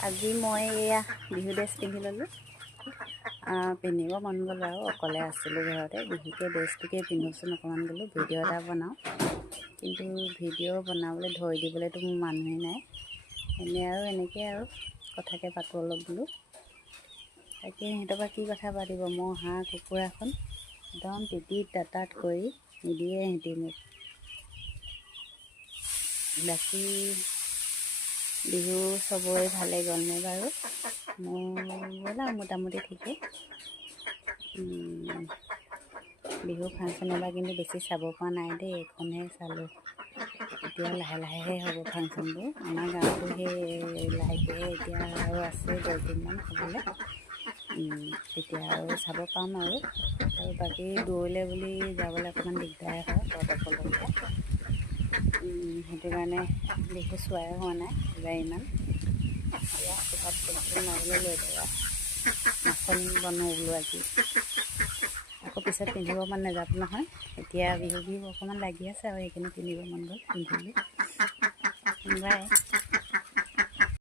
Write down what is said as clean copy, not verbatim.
আজি মই এয়া বিহু ড্ৰেছ পিন্ধি ল'লোঁ। পিন্ধিব মন গ'ল আৰু অকলে আছিলোঁ ঘৰতে। বিহুকে ড্ৰেছটোকে পিন্ধোচোন অকণমান বোলো ভিডিঅ' এটা বনাওঁ। কিন্তু ভিডিঅ' বনাবলৈ ধৰি দিবলৈতো মোৰ মানুহেই নাই। এনেকৈ আৰু কথাকে পাতোঁ অলপ বোলো। তাকে সিহঁতৰ পৰা কি কথা পাতিব, মোৰ হাঁহ কুকুৰাখন একদম তিতিত তাতাত কৰি নিদিয়ে সিহঁতি মোক। বাকী বিহু চবৰে ভালে গ'লনে বাৰু? মোৰ গ'ল আৰু মোটামুটি ঠিকেই। বিহু ফাংচন এবাৰ কিন্তু বেছি চাব পৰা নাই দেই, এইখনহে চালোঁ। এতিয়া লাহে লাহেহে হ'ব ফাংচনবোৰ। আমাৰ গাঁৱতো সেই লাহেকৈহে এতিয়া আৰু আছে 10 দিনমান হ'বলৈ। তেতিয়া আৰু চাব পাম আৰু বাকী দূৰলৈ বুলি যাবলৈ অকণমান দিগদাৰ হয় অকলশৰীয়া। সেইটো কাৰণে বিহু চোৱাই হোৱা নাই এইবাৰ ইমান। এয়া ক'ৰবাত ফুল মাৰিবলৈ লৈ যাবা, নাচনী বনো বোলো আজি। আকৌ পিছত পিন্ধিব মন নাযাব নহয়। এতিয়া বিহু অকণমান লাগি আছে আৰু সেইখিনি পিন্ধিব মন গ'ল পিন্ধিলোঁ। বাই।